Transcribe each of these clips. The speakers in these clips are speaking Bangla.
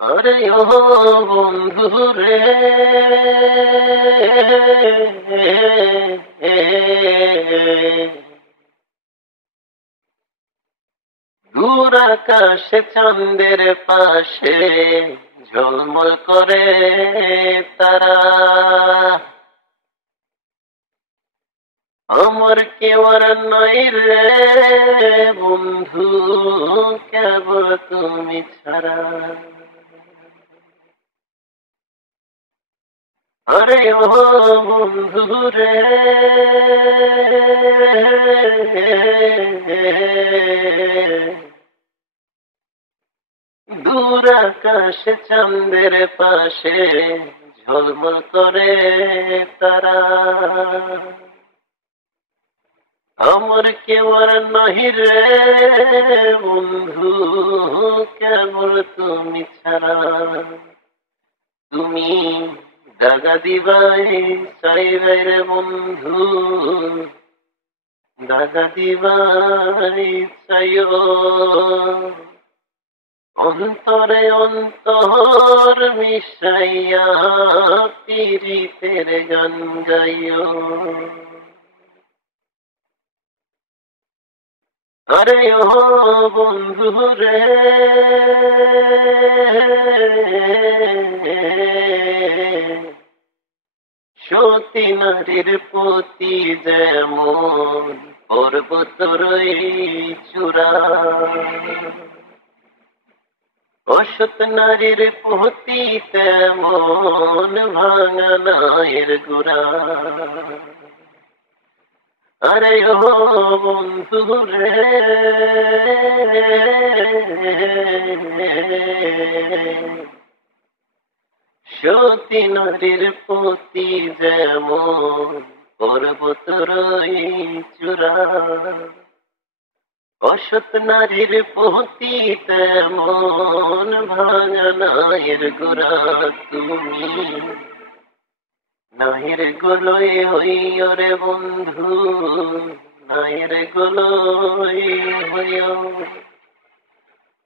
আরে ও বন্ধু রে, দূর আকাশে চাঁদের পাশে ঝলমল করে তারা। আমার কেউ আর নাই রে বন্ধু, কেবল তুমি ছাড়া। আরে ও বন্ধু রে, দূর আকাশে চাঁদের পাশে ঝলমল করে তারা। আমার কেউ আর নাহি রে বন্ধু, কেবল তুমি ছাড়া। তুমি দাগা দিবাই চাইবে রে বন্ধু, দাগা দিবাই চাইও। অন্তরে অন্তর মিশাইয়া পীড়িতের গান গাইও। আরে ও বন্ধু রে, সতী নারীর প্রতি যেমন পর্বতরই চূড়া, অসৎ নারীর প্রতি তেমন ভাঙা নায়ের গোড়া। আরে ও বন্ধু রে, সতী নারীর প্রতি যেমন পর্বতরই চূড়া, অসৎ নারীর প্রতি তেমন ভাঙা নায়ের গোড়া। তুমি নায়ের গোলই হইও রে বন্ধু, নায়ের গোলই হইও।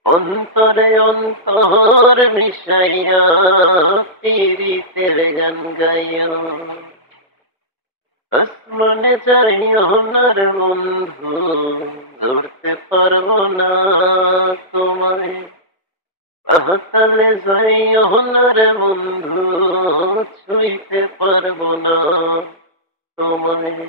অন্তরে অন্তর মিশাইয়া পীড়িতের গান গাইও। আসমানে যাইও না রে বন্ধু, ধরতে পারবো না তোমায়। পাতালে যাইও না রে বন্ধু, ছুঁইতে পারবো না তোমায়।